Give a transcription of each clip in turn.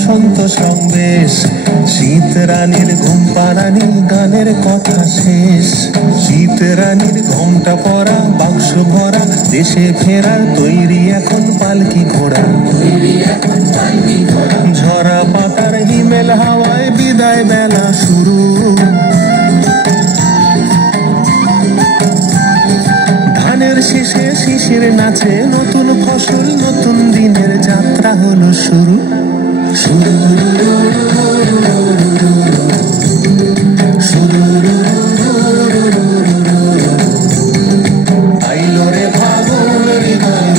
বসন্ত সন্দেশ, শীত রানীর ঘুম পাড়ানি গানের কথা শেষ। শীত রানীর ঘোমটা পরা বাক্স ভরা, দেশে ফেরার তৈরি এখন পালকি ঘোড়া। ঝরা পাতার হিমেল হাওয়ায় বিদায় বেলা শুরু। ধানের শেষে শিশির নাচে, নতুন ফসল নতুন দিনের যাত্রা হলো শুরু। আইলো রে ফাগুন হৃদয়,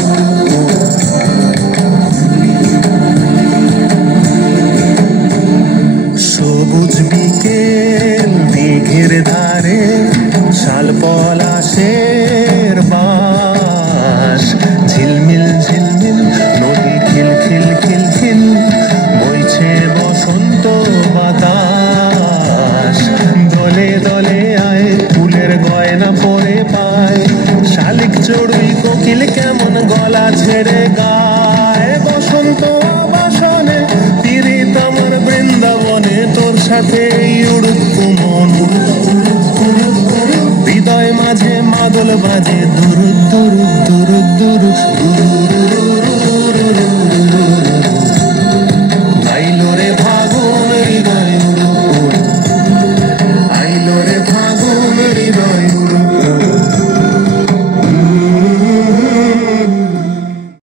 সবুজ বিকেল দিঘির ধারে, শাল পলাশের বাস। ঝিলমিল ঝিলমিল নদী খিলখিল খিলখিল, বইছে বসন্ত বাতাস। দলে দলে আয় ফুলের গয়না পরে পায়, শালিক চড়ুই কোকিল কেমন গলা ছেড়ে গায়। বসন্ত বাসনে পীড়িত আমার বৃন্দাবনে, তোর সাথে উড়ুক মন। হৃদয় মাঝে মাদল বাজে, দুরু দুরু দুরু দুরু দুরু।